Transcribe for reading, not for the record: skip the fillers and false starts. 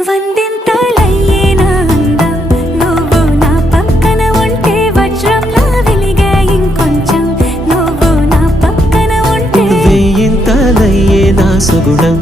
వందింతలయ్యేనా అందం నువ్వు నా పక్కన ఉంటే వజ్రంలా వెలిగే ఇంకొంచెం నువ్వు నా పక్కన ఉంటే వేయింతలయ్యేనా సుగుణం